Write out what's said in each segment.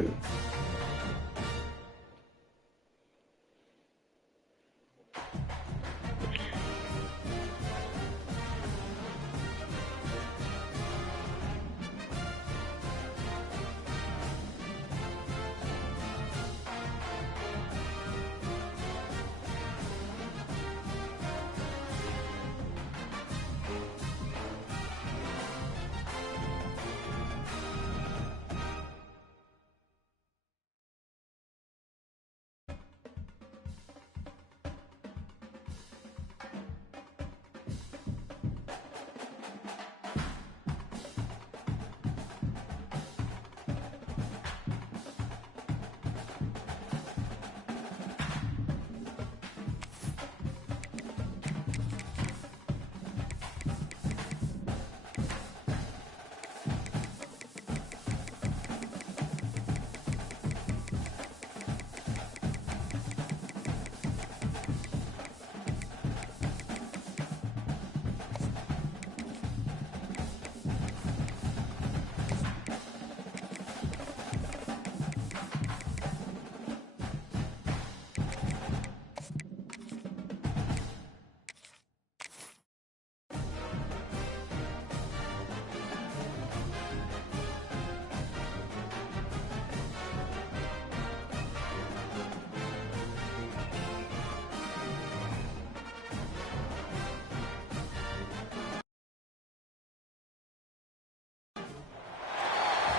以。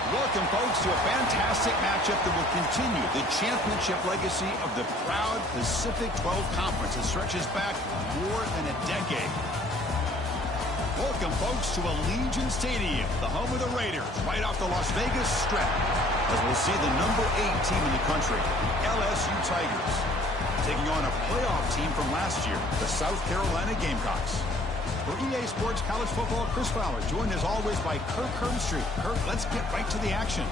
Welcome, folks, to a fantastic matchup that will continue the championship legacy of the proud Pacific 12 Conference that stretches back more than a decade. Welcome, folks, to Allegiant Stadium, the home of the Raiders, right off the Las Vegas Strip, as we'll see the number 8 team in the country, the LSU Tigers, taking on a playoff team from last year, the South Carolina Gamecocks. For EA Sports College Football, Chris Fowler, joined as always by Kirk Herbstreit. Kirk, let's get right to the action.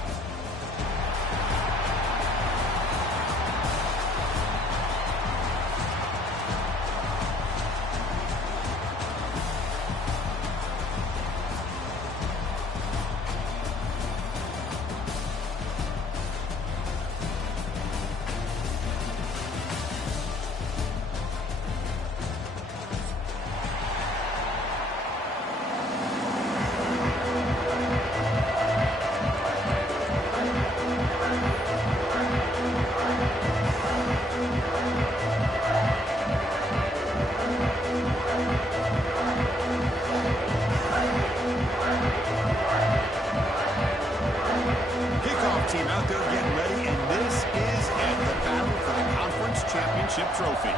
Team out there getting ready, and this is it, the battle for the conference championship trophy.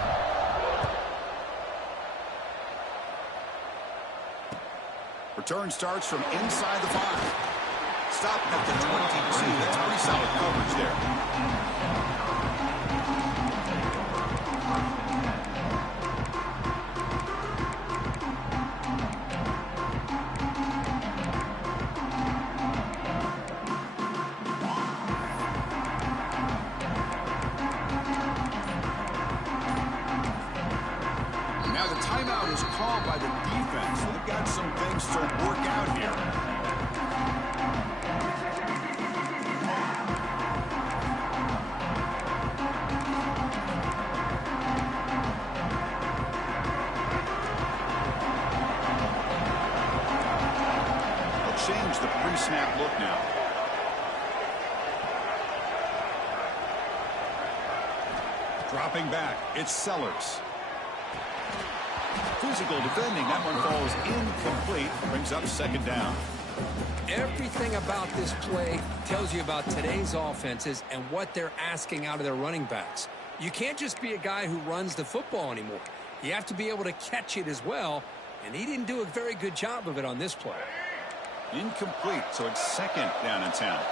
Return starts from inside the 5. Stop at the 22. That's pretty solid coverage there. Timeout is called by the defense, so they've got some things to work out here. They'll change the pre-snap look now. Dropping back, it's Sellers. Physical defending, that one falls incomplete, brings up second down. Everything about this play tells you about today's offenses and what they're asking out of their running backs. You can't just be a guy who runs the football anymore. You have to be able to catch it as well, and he didn't do a very good job of it on this play. Incomplete, so it's second down in town.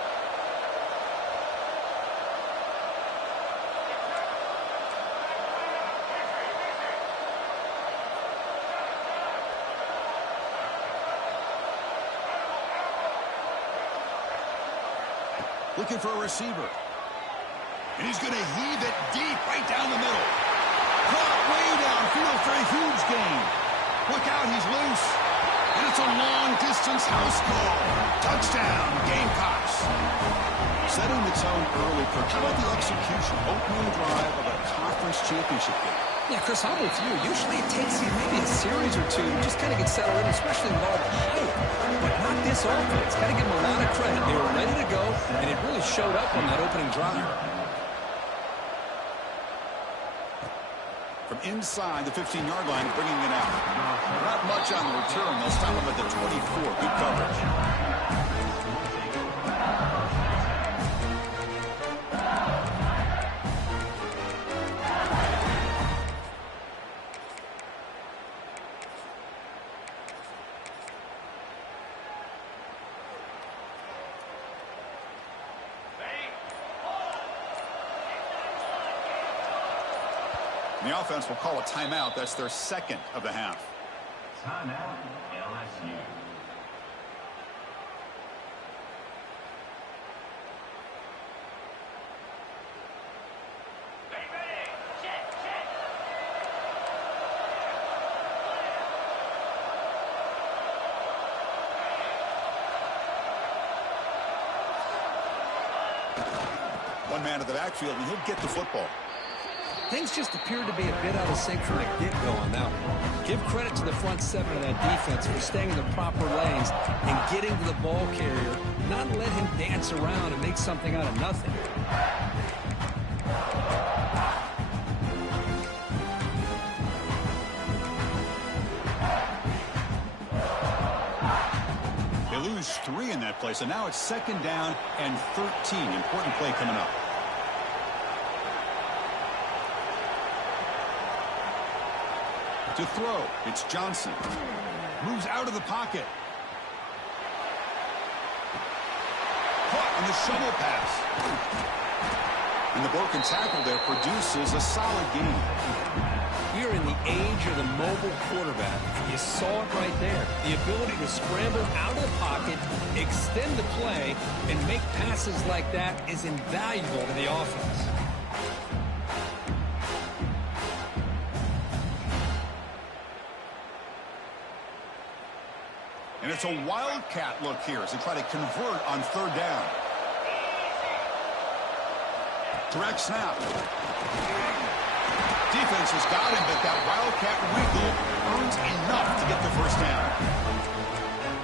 Looking for a receiver. And he's going to heave it deep right down the middle. Caught way downfield for a huge gain. Look out, he's loose. And it's a long-distance house call. Touchdown, Gamecocks. Setting the tone early. How about the execution? Opening drive of a conference championship game. Yeah, Chris, I'm with you. Usually it takes you maybe a series or two to just kind of get settled in, especially with all the hype. But not this offense. Got to give them a lot of credit. They were ready to go, and it really showed up on that opening drive. From inside the 15-yard line, bringing it out. Not much on the return. They'll stop him at the 24. Good coverage. The offense will call a timeout. That's their second of the half. Timeout, LSU. One man at the backfield, and he'll get the football. Things just appeared to be a bit out of sync from the get-go on that one. Give credit to the front seven of that defense for staying in the proper lanes and getting to the ball carrier, not let him dance around and make something out of nothing. They lose 3 in that play, so now it's second down and 13. Important play coming up. To throw, it's Johnson. Moves out of the pocket. Caught on the shovel pass. And the broken tackle there produces a solid gain. We are in the age of the mobile quarterback, and you saw it right there. The ability to scramble out of the pocket, extend the play, and make passes like that is invaluable to the offense. And it's a wildcat look here as they try to convert on third down. Direct snap. Defense has got him, but that wildcat wiggle earns enough to get the first down.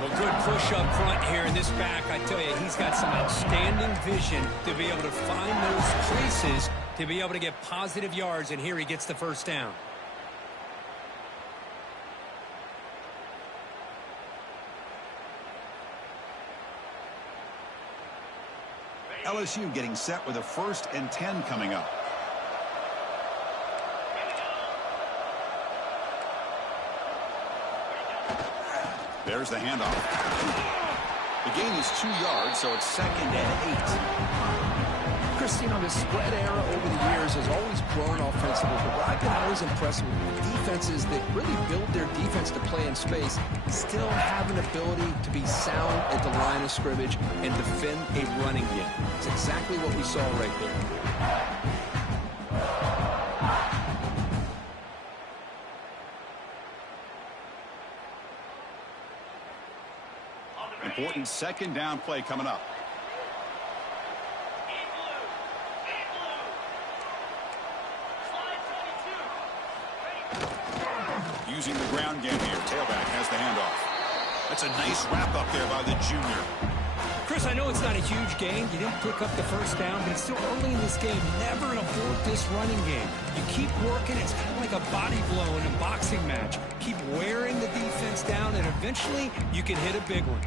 Well, good push up front here in this back. I tell you, he's got some outstanding vision to be able to find those traces, to be able to get positive yards, and here he gets the first down. LSU getting set with a 1st and 10 coming up. There's the handoff. The gain is 2 yards, so it's 2nd and 8. Chris, you know, the spread era over the years has always grown offensively, but what I've been always impressed with defenses that really build their defense to play in space still have an ability to be sound at the line of scrimmage and defend a running game. It's exactly what we saw right there. Important 2nd down play coming up. Using the ground game here. Tailback has the handoff. That's a nice wrap up there by the junior. Chris, I know it's not a huge game. You didn't pick up the first down, but it's still early in this game. Never abort this running game. You keep working. It's kind of like a body blow in a boxing match. Keep wearing the defense down, and eventually you can hit a big one.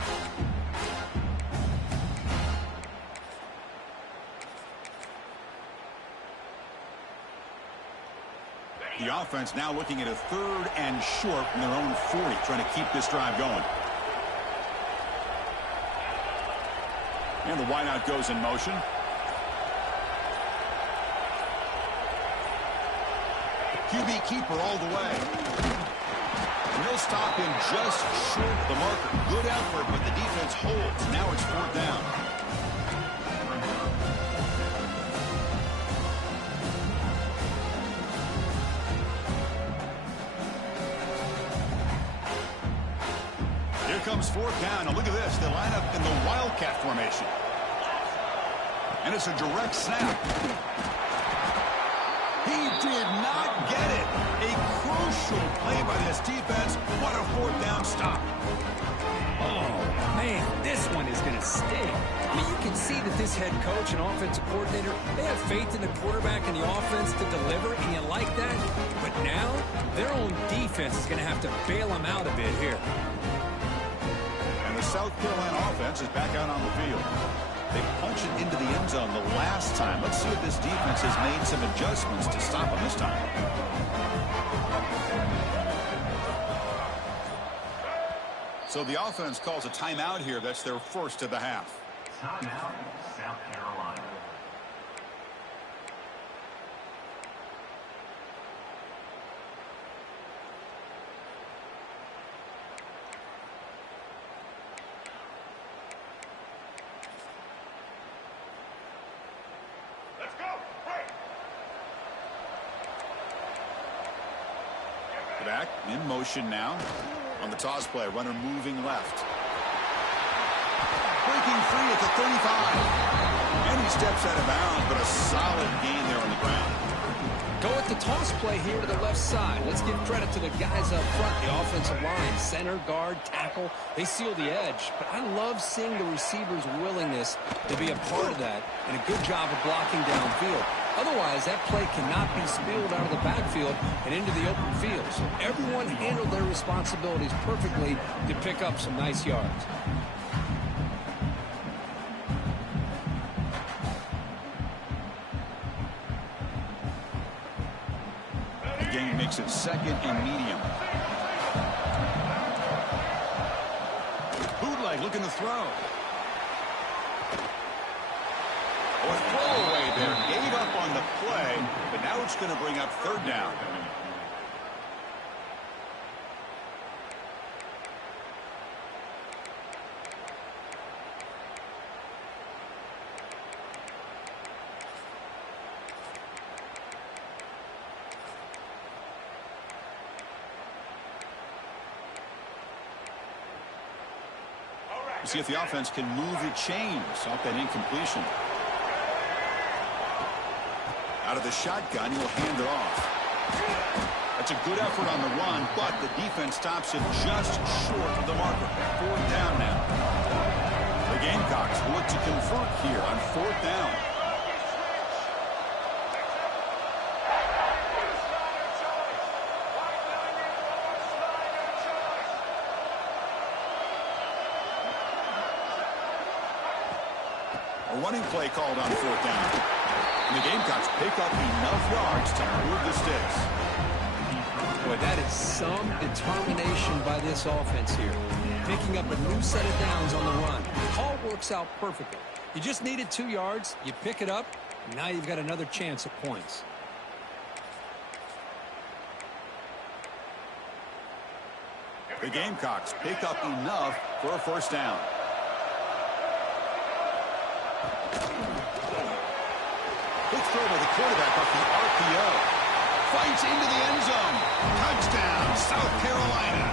The offense now looking at a 3rd and short from their own 40, trying to keep this drive going. And the wideout goes in motion. QB keeper all the way. And they'll stop him just short of the marker. Good effort, but the defense holds. Now it's 4th down. comes fourth down. And look at this. They line up in the Wildcat formation. And it's a direct snap. He did not get it. A crucial play by this defense. What a fourth down stop. Oh, man, this one is going to sting. I mean, you can see that this head coach and offensive coordinator, they have faith in the quarterback and the offense to deliver, and you like that. But now, their own defense is going to have to bail them out a bit here. And the South Carolina offense is back out on the field. They punched it into the end zone the last time. Let's see if this defense has made some adjustments to stop them this time. So the offense calls a timeout here. That's their first of the half. Timeout, South Carolina. Let's go. Break. Back in motion now. On the toss play, runner moving left. Breaking free at the 35. And he steps out of bounds, but a solid gain there on the ground. Go with the toss play here to the left side. Let's give credit to the guys up front, the offensive line, center, guard, tackle. They seal the edge. But I love seeing the receiver's willingness to be a part of that and a good job of blocking downfield. Otherwise, that play cannot be spilled out of the backfield and into the open field. So everyone handled their responsibilities perfectly to pick up some nice yards. The game makes it second and medium. Bootleg looking to throw. A throwaway there. Gave up on the play, but now it's going to bring up third down. See if the offense can move the chains off that incompletion. Out of the shotgun, he'll hand it off. That's a good effort on the run, but the defense stops it just short of the marker. Fourth down now. The Gamecocks look to convert here on fourth down. A running play called on fourth down. And the Gamecocks pick up enough yards to move the sticks. Boy, that is some determination by this offense here. Picking up a new set of downs on the run. The call works out perfectly. You just needed 2 yards. You pick it up. And now you've got another chance at points. The Gamecocks pick up enough for a first down. Good throw by the quarterback off the RPO. Fights into the end zone. Touchdown, South Carolina.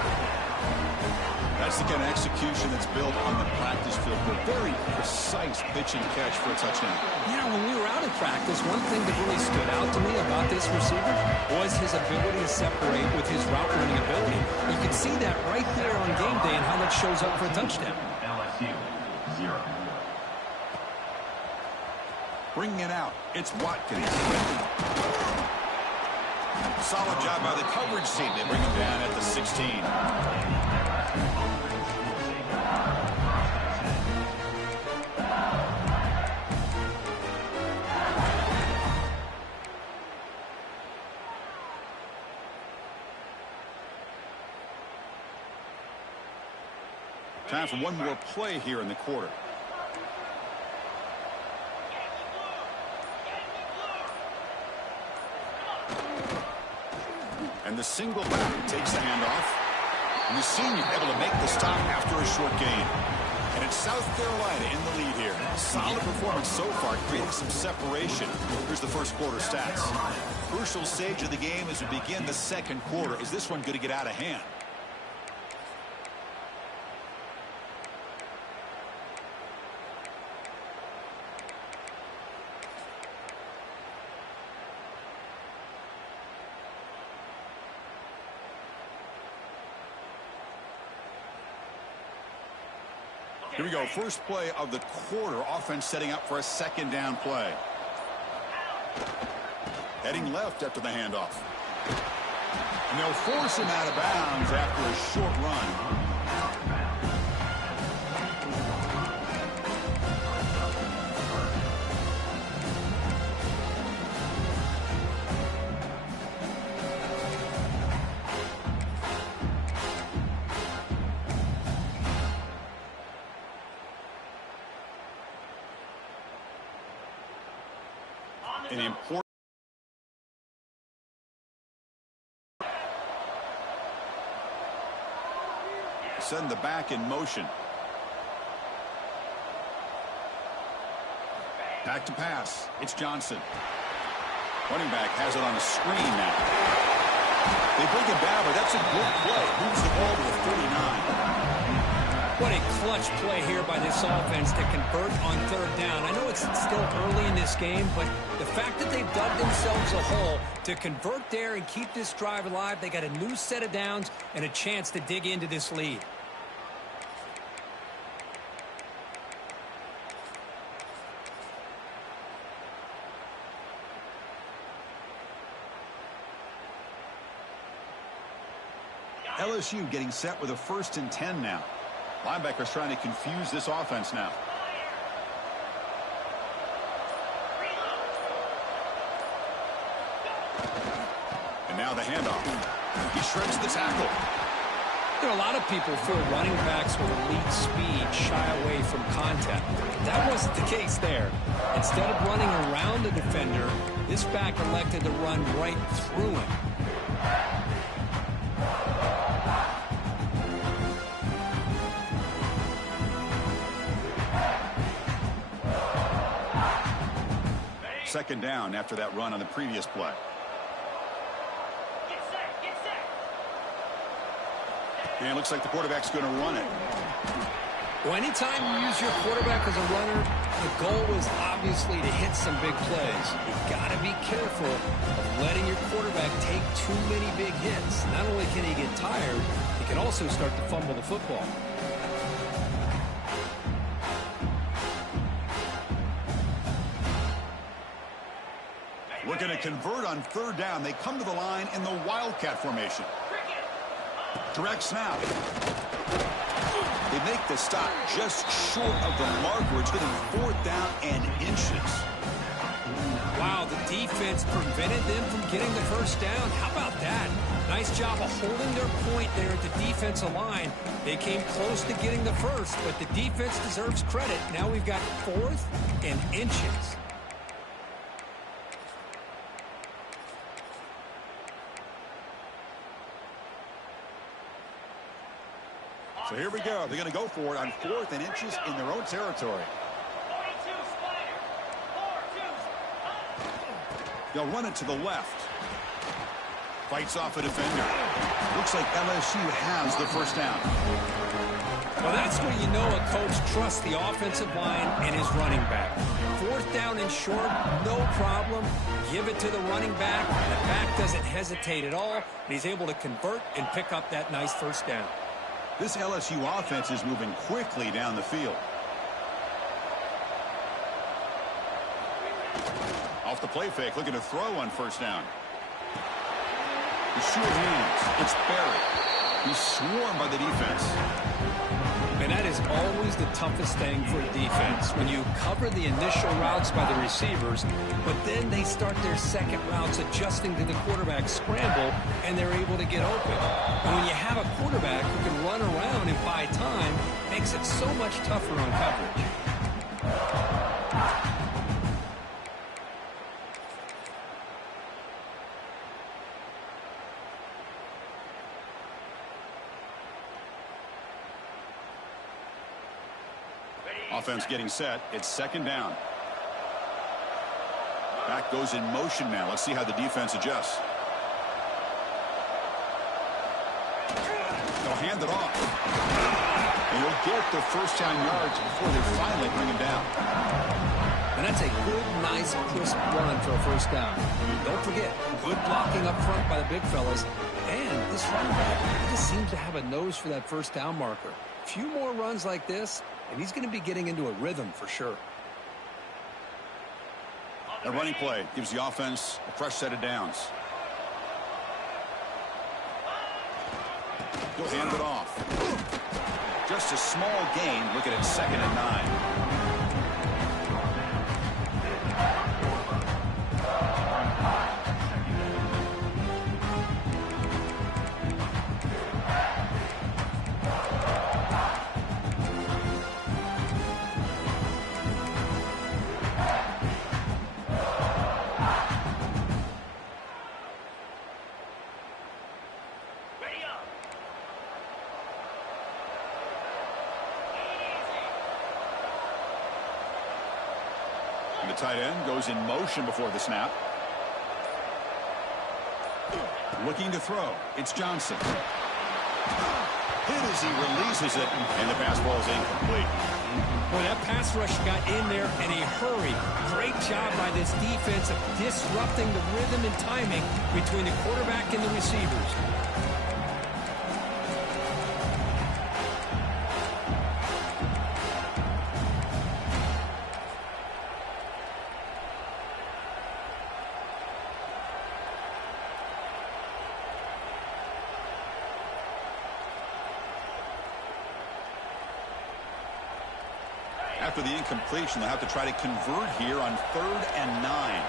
That's the kind of execution that's built on the practice field. A very precise pitch and catch for a touchdown. Yeah, when we were out of practice, one thing that really stood out to me about this receiver was his ability to separate with his route running ability. You can see that right there on game day and how that shows up for a touchdown. LSU, 0. Bringing it out, it's Watkins. Solid job by the coverage team. They bring him down at the 16. Time for one more play here in the quarter. And the single back takes the handoff. And the senior able to make the stop after a short gain. And it's South Carolina in the lead here. Solid performance so far, creating some separation. Here's the first quarter stats. Crucial stage of the game as we begin the second quarter. Is this one going to get out of hand? Here we go. First play of the quarter. Offense setting up for a second down play. Heading left after the handoff. And they'll force him out of bounds after a short run. An important send the back in motion. Back to pass. It's Johnson. Running back has it on the screen now. They bring it down, but that's a good play. Moves the ball to the 39. What a clutch play here by this offense to convert on third down. I know it's still early in this game, but the fact that they've dug themselves a hole to convert there and keep this drive alive, they got a new set of downs and a chance to dig into this lead. LSU getting set with a 1st and 10 now. Linebackers trying to confuse this offense now. And now the handoff. He shreds the tackle. There are a lot of people feel running backs with elite speed shy away from contact. That wasn't the case there. Instead of running around the defender, this back elected to run right through him. Second down after that run on the previous play. And it looks like the quarterback's going to run it. Well, anytime you use your quarterback as a runner, the goal is obviously to hit some big plays. You've got to be careful of letting your quarterback take too many big hits. Not only can he get tired, he can also start to fumble the football. Looking to convert on third down. They come to the line in the Wildcat formation. Direct snap. They make the stop just short of the marker. It's getting 4th down and inches. Wow, the defense prevented them from getting the first down. How about that? Nice job of holding their point there at the defensive line. They came close to getting the first, but the defense deserves credit. Now we've got 4th and inches. So here we go. They're going to go for it on 4th and inches in their own territory. They'll run it to the left. Fights off a defender. Looks like LSU has the first down. Well, that's where you know a coach trusts the offensive line and his running back. 4th down and short, no problem. Give it to the running back. The back doesn't hesitate at all. And he's able to convert and pick up that nice first down. This LSU offense is moving quickly down the field. Off the play fake, looking to throw on first down. The sure hands. It's buried. He's swarmed by the defense. And that is always the toughest thing for a defense, when you cover the initial routes by the receivers, but then they start their second routes adjusting to the quarterback scramble, and they're able to get open. And when you have a quarterback who can run around and buy time, it makes it so much tougher on coverage. Offense getting set. It's second down. Back goes in motion now. Let's see how the defense adjusts. They'll hand it off. And he'll get the first down yards before they finally bring him down. And that's a good, nice, crisp run for a first down. Don't forget, good blocking up front by the big fellas. And this running back just seems to have a nose for that first down marker. A few more runs like this, and he's going to be getting into a rhythm for sure. A running play gives the offense a fresh set of downs. He'll hand it off. Just a small gain. Looking at 2nd and 9. The tight end goes in motion before the snap. Looking to throw. It's Johnson. Hit as he releases it, and the pass ball is incomplete. Boy, that pass rush got in there in a hurry. Great job by this defense of disrupting the rhythm and timing between the quarterback and the receivers. After the incompletion, they'll have to try to convert here on 3rd and 9.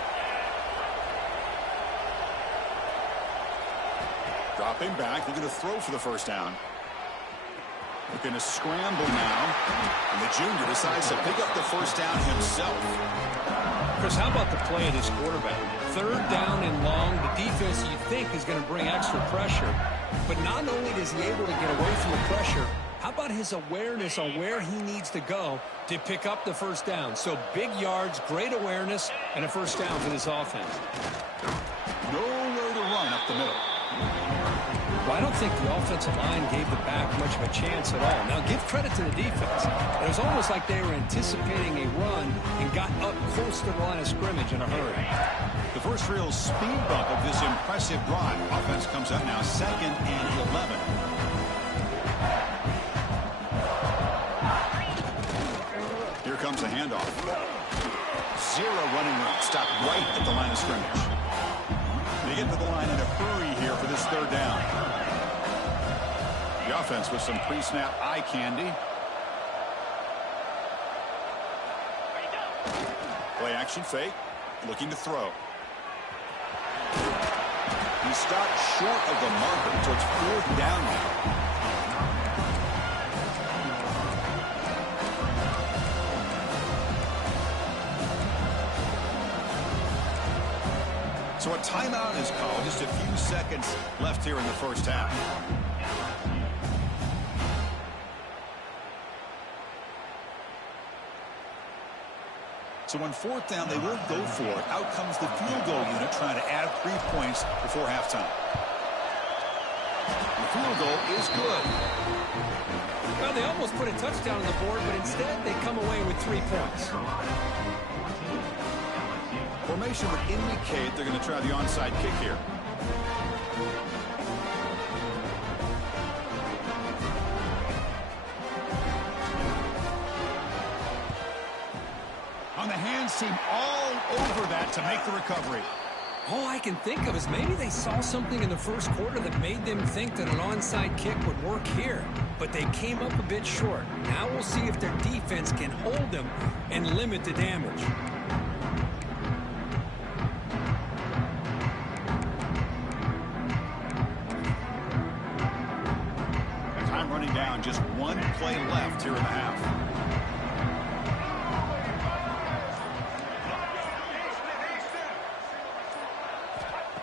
Dropping back, looking to throw for the first down. Looking to scramble now. And the junior decides to pick up the first down himself. Chris, how about the play of this quarterback? 3rd down and long. The defense, you think, is going to bring extra pressure. But not only is he able to get away from the pressure, how about his awareness on where he needs to go to pick up the first down? So big yards, great awareness, and a first down for this offense. Nowhere to run up the middle. Well, I don't think the offensive line gave the back much of a chance at all. Now, give credit to the defense. It was almost like they were anticipating a run and got up close to the line of scrimmage in a hurry. The first real speed bump of this impressive drive. Offense comes up now 2nd and 11. Here comes a handoff. 0 running room. Stopped right at the line of scrimmage. They get to the line in a hurry here for this 3rd down. The offense with some pre-snap eye candy. Play action fake. Looking to throw. He stopped short of the marker, so it's 4th down now. So a timeout is called. Just a few seconds left here in the first half. So on 4th down, they will go for it. Out comes the field goal unit trying to add 3 points before halftime. The field goal is good. Well, they almost put a touchdown on the board, but instead they come away with 3 points. Formation would indicate they're going to try the onside kick here. On the hands team all over that to make the recovery. All I can think of is maybe they saw something in the first quarter that made them think that an onside kick would work here. But they came up a bit short. Now we'll see if their defense can hold them and limit the damage. Time running down, just 1 play left here in the half.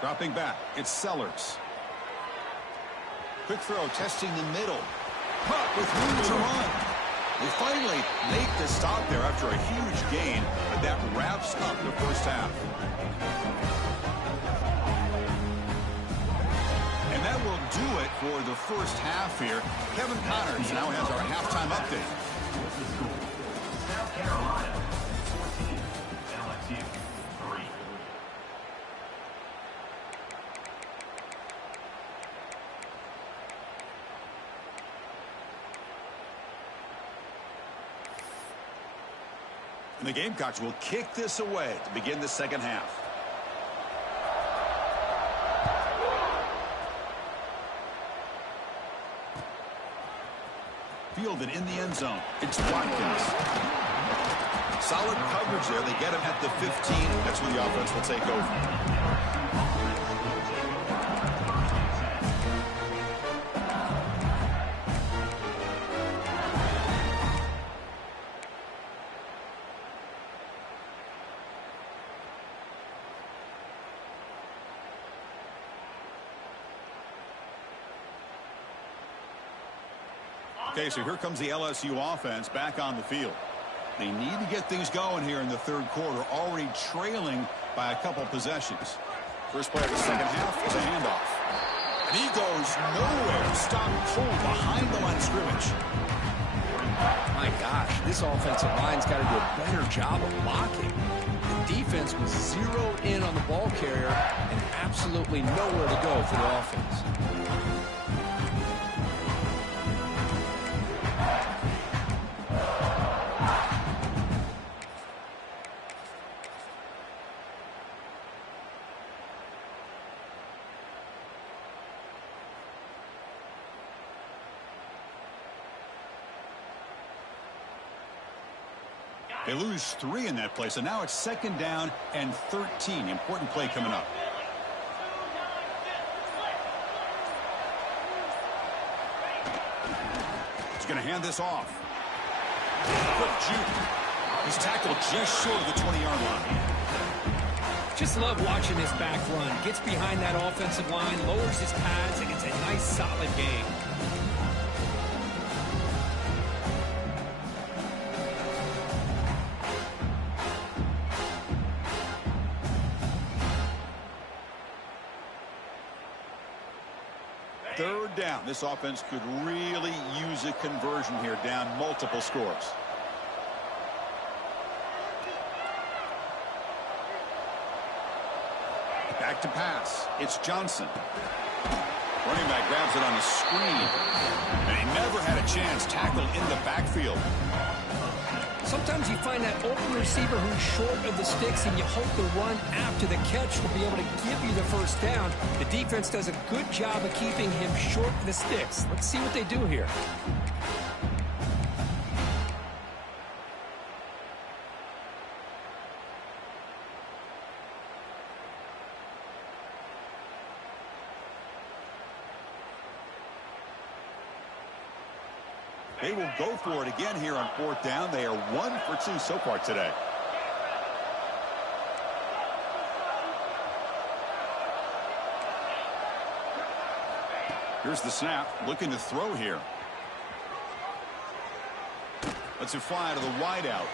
Dropping back, it's Sellers. Quick throw, testing the middle. Caught with room to run. They finally make the stop there after a huge gain, but that wraps up the first half. And that will do it for the first half here. Kevin Connors now has our halftime update. South Carolina 14, LSU 3. And the Gamecocks will kick this away to begin the second half. Fielded in the end zone. It's Watkins. Solid coverage there. They get him at the 15. That's where the offense will take over. Okay, so here comes the LSU offense back on the field. They need to get things going here in the third quarter, already trailing by a couple possessions. First play of the second half is a handoff. And he goes nowhere. Stop cold behind the line of scrimmage. My gosh, this offensive line's got to do a better job of blocking. The defense was zeroed in on the ball carrier and absolutely nowhere to go for the offense. They lose 3 in that play, so now it's second down and 13. Important play coming up. He's going to hand this off. Quick juke. He's tackled just short of the 20-yard line. Just love watching this back run. Gets behind that offensive line, lowers his pads, and it's a nice, solid game. Third down. This offense could really use a conversion here, down multiple scores. Back to pass. It's Johnson. Running back grabs it on the screen. And he never had a chance. Tackled in the backfield. Sometimes you find that open receiver who's short of the sticks, and you hope the run after the catch will be able to give you the first down. The defense does a good job of keeping him short of the sticks. Let's see what they do here. They will go for it again here on fourth down. They are 1 for 2 so far today. Here's the snap. Looking to throw here. Lets it fly to the wideout.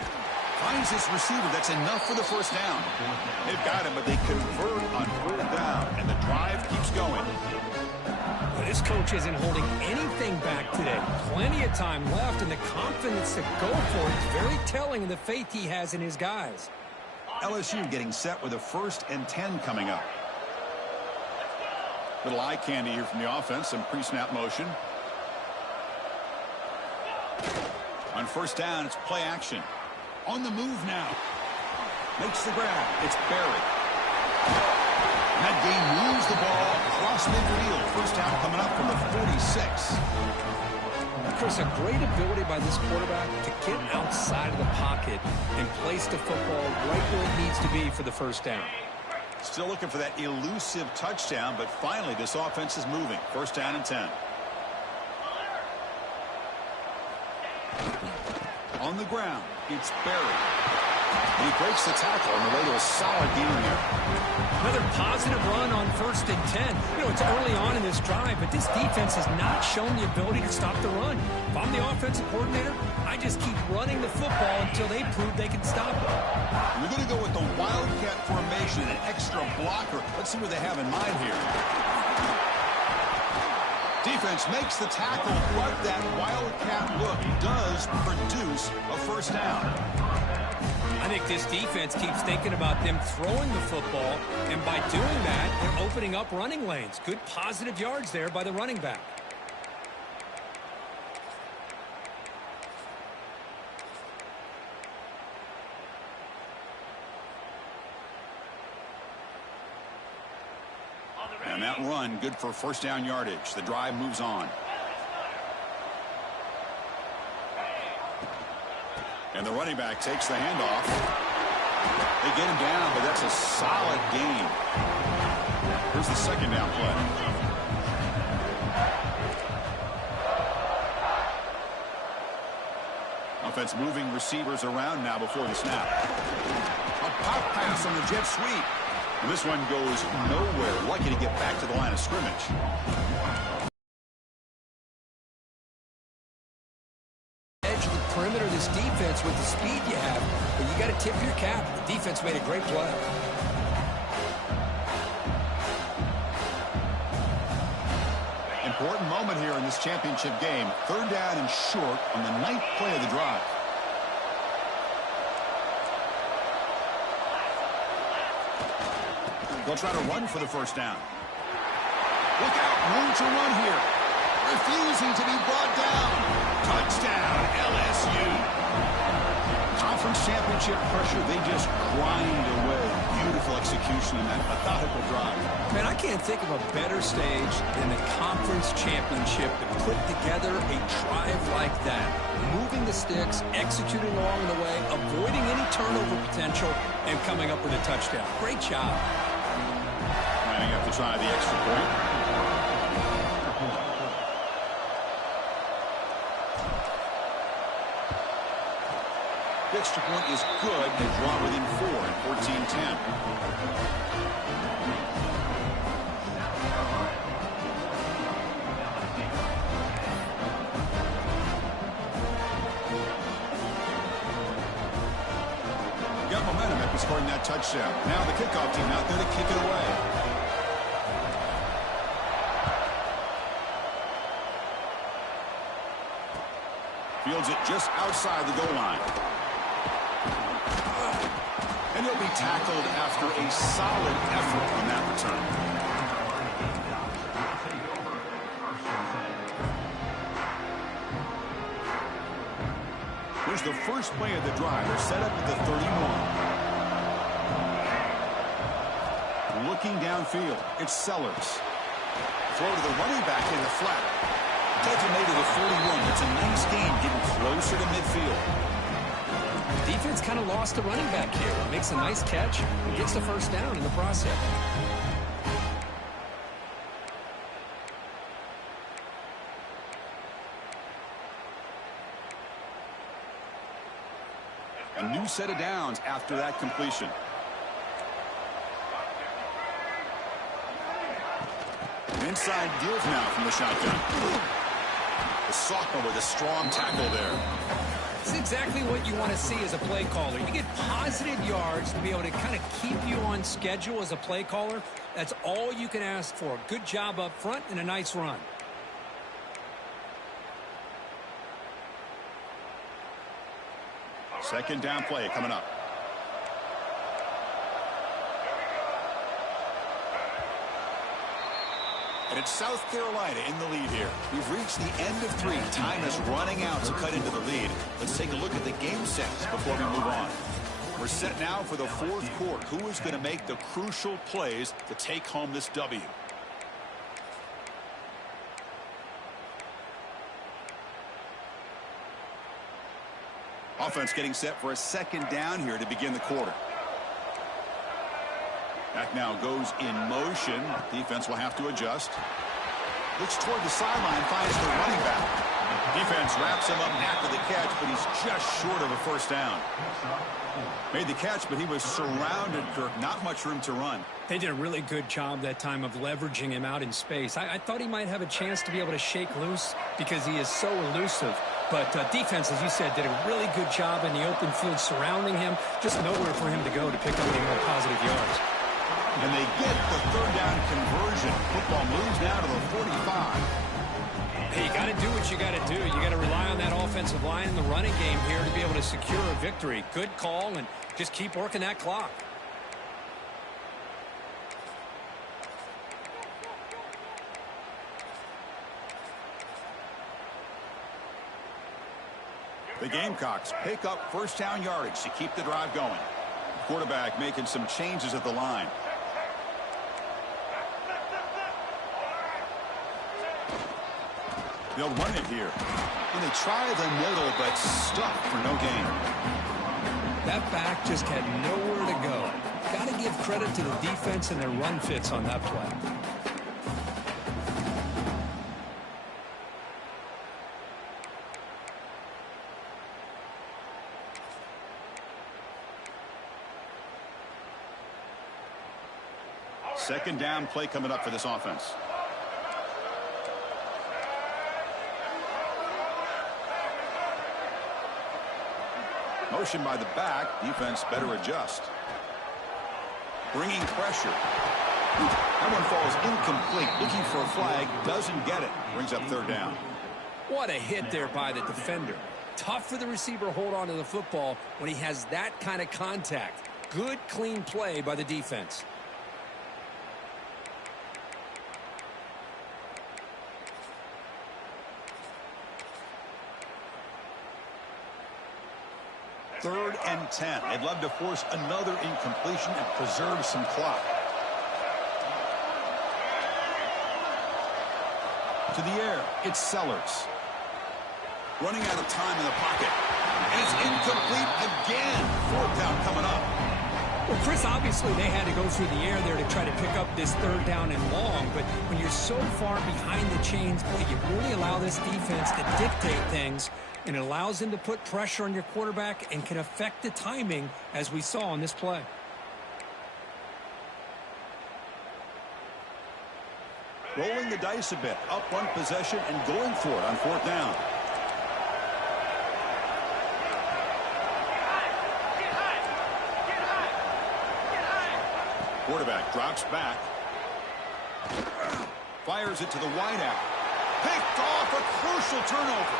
Finds his receiver. That's enough for the first down. They've got him, but they convert on fourth down, and the drive keeps going. This coach isn't holding anything back today. Plenty of time left, and the confidence to go for it is very telling of the faith he has in his guys. LSU getting set with a 1st and 10 coming up. Little eye candy here from the offense. Some pre-snap motion. On first down, it's play action. On the move now. Makes the grab. It's Barry. And that game moves the ball across midfield. First down coming up from the 46. Chris, a great ability by this quarterback to get outside of the pocket and place the football right where it needs to be for the first down. Still looking for that elusive touchdown, but finally this offense is moving. First down and 10. On the ground, it's Barry. And he breaks the tackle on the way to a solid gain there. Another positive run on 1st and 10. You know, it's early on in this drive, but this defense has not shown the ability to stop the run. If I'm the offensive coordinator, I just keep running the football until they prove they can stop it. We're going to go with the Wildcat formation, an extra blocker. Let's see what they have in mind here. Defense makes the tackle, but that Wildcat look does produce a first down. I think this defense keeps thinking about them throwing the football, and by doing that, they're opening up running lanes. Good positive yards there by the running back. that run, good for first down yardage. The drive moves on. And the running back takes the handoff. They get him down, but that's a solid gain. Here's the second down play. Offense moving receivers around now before the snap. A pop pass on the jet sweep. And this one goes nowhere. Lucky to get back to the line of scrimmage. Edge of the perimeter of this defense with the speed you have, but you got to tip your cap. The defense made a great play. Important moment here in this championship game. Third down and short on the 9th play of the drive. They'll try to run for the first down. Look out, room to run here. Refusing to be brought down. Touchdown, LSU. Conference championship pressure, they just grind away. Beautiful execution in that methodical drive. Man, I can't think of a better stage than the conference championship to put together a drive like that. Moving the sticks, executing along the way, avoiding any turnover potential, and coming up with a touchdown. Great job. Lining up to try the extra point. The extra point is good. They draw within 4 at 14-10. Got momentum after scoring that touchdown. Now the kickoff team out there to kick it away. Fields it just outside the goal line. And he'll be tackled after a solid effort on that return. Here's the first play of the drive. They're set up at the 31. Looking downfield, it's Sellers. Throw to the running back in the flat. Delta made to the 41. That's a nice gain, getting closer to midfield. Defense kind of lost the running back here. Makes a nice catch and gets the first down in the process. A new set of downs after that completion. An inside give now from the shotgun. The sophomore with a strong tackle there. It's exactly what you want to see as a play caller. You get positive yards to be able to kind of keep you on schedule as a play caller. That's all you can ask for. Good job up front and a nice run. Second down play coming up. And it's South Carolina in the lead here. We've reached the end of 3. Time is running out to cut into the lead. Let's take a look at the game sets before we move on. We're set now for the 4th quarter. Who is going to make the crucial plays to take home this W? Offense getting set for a second down here to begin the quarter. Back now goes in motion. Defense will have to adjust. Looks toward the sideline, finds the running back. Defense wraps him up after the catch, but he's just short of a first down. Made the catch, but he was surrounded, Kirk. Not much room to run. They did a really good job that time of leveraging him out in space. I thought he might have a chance to be able to shake loose because he is so elusive. But defense, as you said, did a really good job in the open field surrounding him. Just nowhere for him to go to pick up any more positive yards. And they get the third down conversion. Football moves now to the 45. Hey, you got to do what you got to do. You got to rely on that offensive line in the running game here to be able to secure a victory. Good call, and just keep working that clock. The Gamecocks pick up first down yardage to keep the drive going. Quarterback making some changes at the line. They'll run it here. And they try the middle, but stuck for no gain. That back just had nowhere to go. Got to give credit to the defense and their run fits on that play. Second down play coming up for this offense. Motion by the back. Defense better adjust. Bringing pressure. That one falls incomplete. Looking for a flag. Doesn't get it. Brings up third down. What a hit there by the defender. Tough for the receiver to hold on to the football when he has that kind of contact. Good, clean play by the defense. Third and 10. They'd love to force another incompletion and preserve some clock. To the air, it's Sellers. Running out of time in the pocket. And it's incomplete again. Fourth down coming up. Well, Chris, obviously they had to go through the air there to try to pick up this third down and long, but when you're so far behind the chains, boy, you really allow this defense to dictate things, and it allows them to put pressure on your quarterback and can affect the timing, as we saw on this play. Rolling the dice a bit, up one possession and going for it on fourth down. Quarterback drops back. Fires it to the wideout. Picked off, a crucial turnover.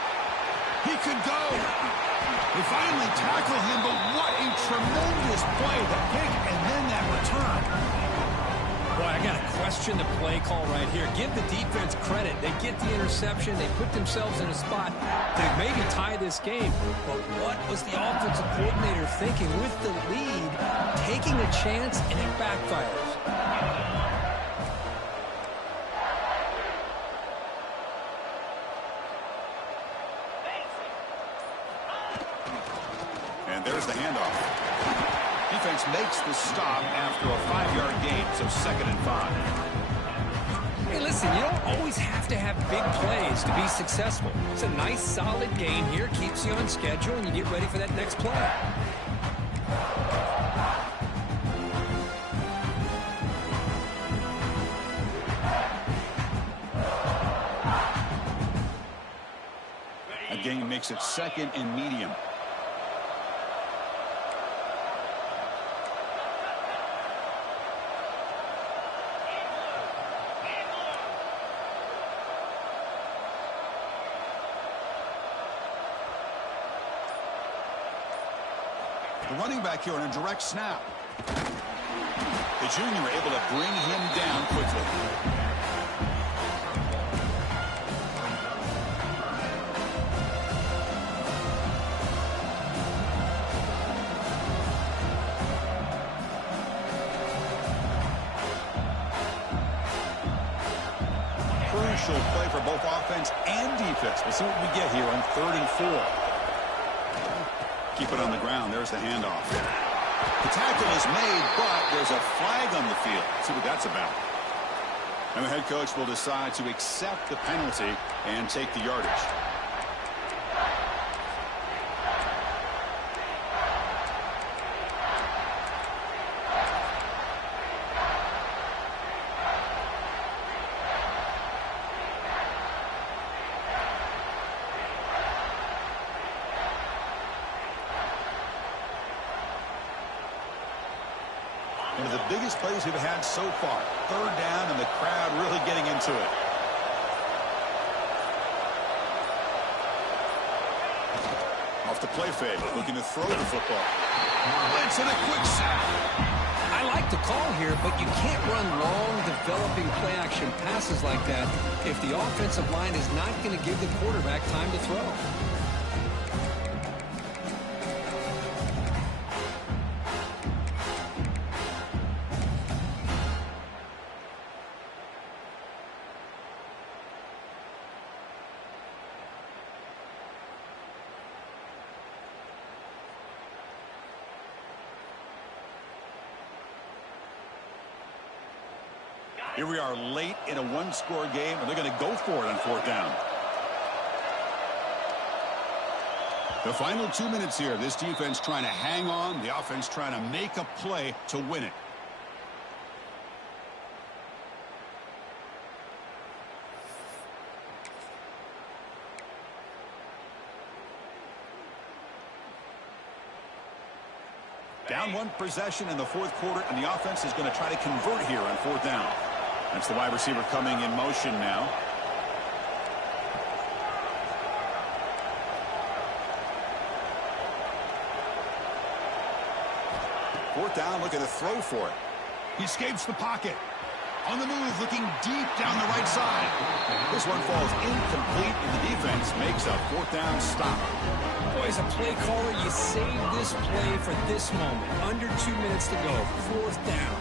He could go. They finally tackle him, but what a tremendous play. The pick and then that return. Boy, I got to question the play call right here. Give the defense credit. They get the interception. They put themselves in a spot to maybe tie this game. But what was the offensive coordinator thinking with the lead, taking a chance, and it backfires? And there's the handoff. Defense makes the stop after a 5-yard gain, so 2nd and 5. Hey, listen, you don't always have to have big plays to be successful. It's a nice, solid gain here, keeps you on schedule, and you get ready for that next play. That gain makes it 2nd and medium. The running back here on a direct snap. The junior able to bring him down quickly. Crucial play for both offense and defense. We'll see what we get here on 3rd and 4. Keep it on the ground. There's the handoff. The tackle is made, but there's a flag on the field. Let's see what that's about. And the head coach will decide to accept the penalty and take the yardage. One of the biggest plays we've had so far. 3rd down, and the crowd really getting into it. Off the play fake, looking to throw the football. Blitz and a quick sack. I like the call here, but you can't run long, developing play-action passes like that if the offensive line is not going to give the quarterback time to throw. Here we are late in a one-score game, and they're going to go for it on 4th down. The final 2 minutes here. This defense trying to hang on. The offense trying to make a play to win it. Down 1 possession in the 4th quarter, and the offense is going to try to convert here on 4th down. That's the wide receiver coming in motion now. Fourth down, looking to throw for it. He escapes the pocket. On the move, looking deep down the right side. This one falls incomplete, and the defense makes a 4th down stop. Boy, as a play caller, you save this play for this moment. Under 2 minutes to go. 4th down.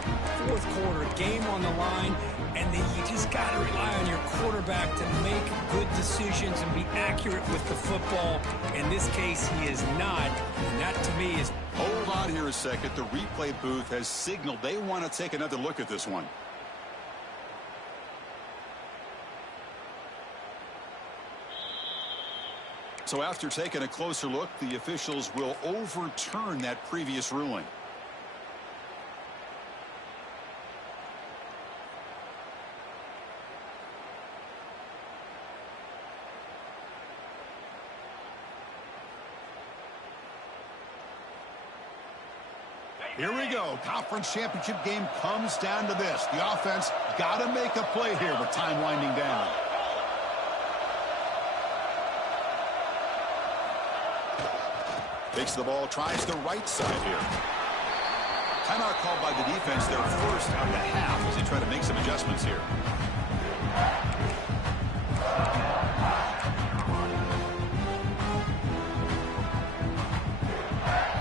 4th quarter, game on the line, and then you just got to rely on your quarterback to make good decisions and be accurate with the football. In this case, he is not, and that to me is... Hold on here a second. The replay booth has signaled they want to take another look at this one. So after taking a closer look, the officials will overturn that previous ruling. Here we go. Conference championship game comes down to this. The offense got to make a play here with time winding down. Takes the ball, tries the right side here. Timeout called by the defense, their first of the half as they try to make some adjustments here.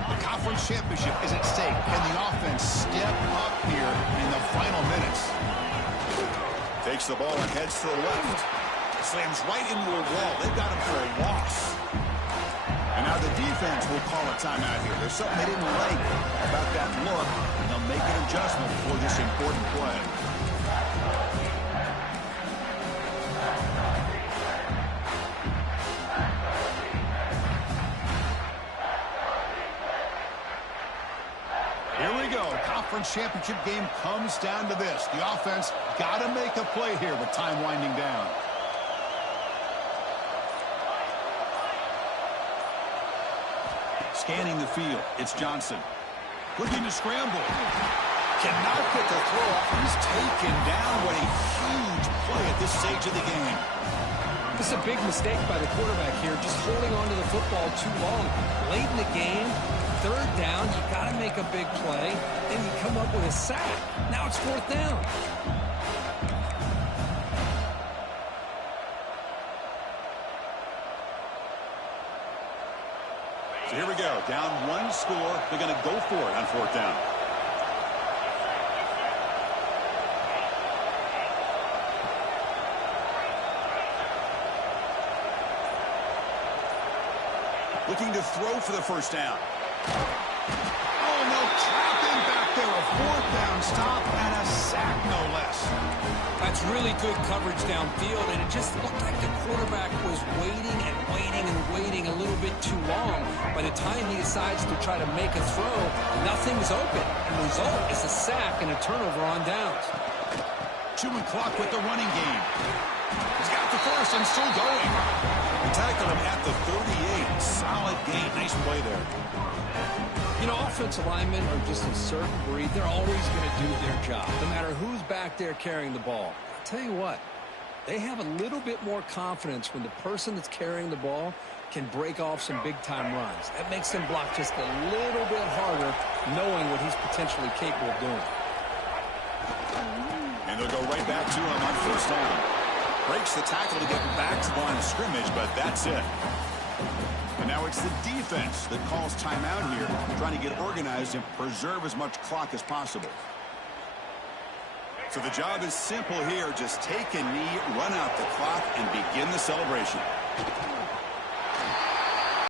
The conference championship is at stake. Can the offense step up here in the final minutes? Takes the ball and heads to the left. Slams right into a wall. They've got him for a loss. And now the defense will call a timeout here. There's something they didn't like about that look, and they'll make an adjustment for this important play. Here we go. Conference championship game comes down to this. The offense got to make a play here with time winding down. Scanning the field, it's Johnson. Looking to scramble. Cannot get the throw off. He's taken down. What a huge play at this stage of the game. This is a big mistake by the quarterback here, just holding on to the football too long. Late in the game, 3rd down, you got to make a big play, then you come up with a sack. Now it's 4th down. So here we go. Down 1 score. They're going to go for it on 4th down. Looking to throw for the 1st down. Oh, no. Trapping back there. A 4th down stop and a sack, no less. That's really good coverage downfield, and it just looked like the quarterback was waiting and waiting and waiting a little bit too long. By the time he decides to try to make a throw, nothing's open. And the result is a sack and a turnover on downs. Chewing clock with the running game. He's got the first and still going. They tackled him at the 38. Solid gain. Nice play there. You know, offensive linemen are just a certain breed. They're always going to do their job, no matter who's back there carrying the ball. I'll tell you what, they have a little bit more confidence when the person that's carrying the ball can break off some big-time runs. That makes them block just a little bit harder, knowing what he's potentially capable of doing. And they'll go right back to him on 1st down. Breaks the tackle to get back to the line of scrimmage, but that's it. And now it's the defense that calls timeout here, trying to get organized and preserve as much clock as possible. So the job is simple here. Just take a knee, run out the clock, and begin the celebration.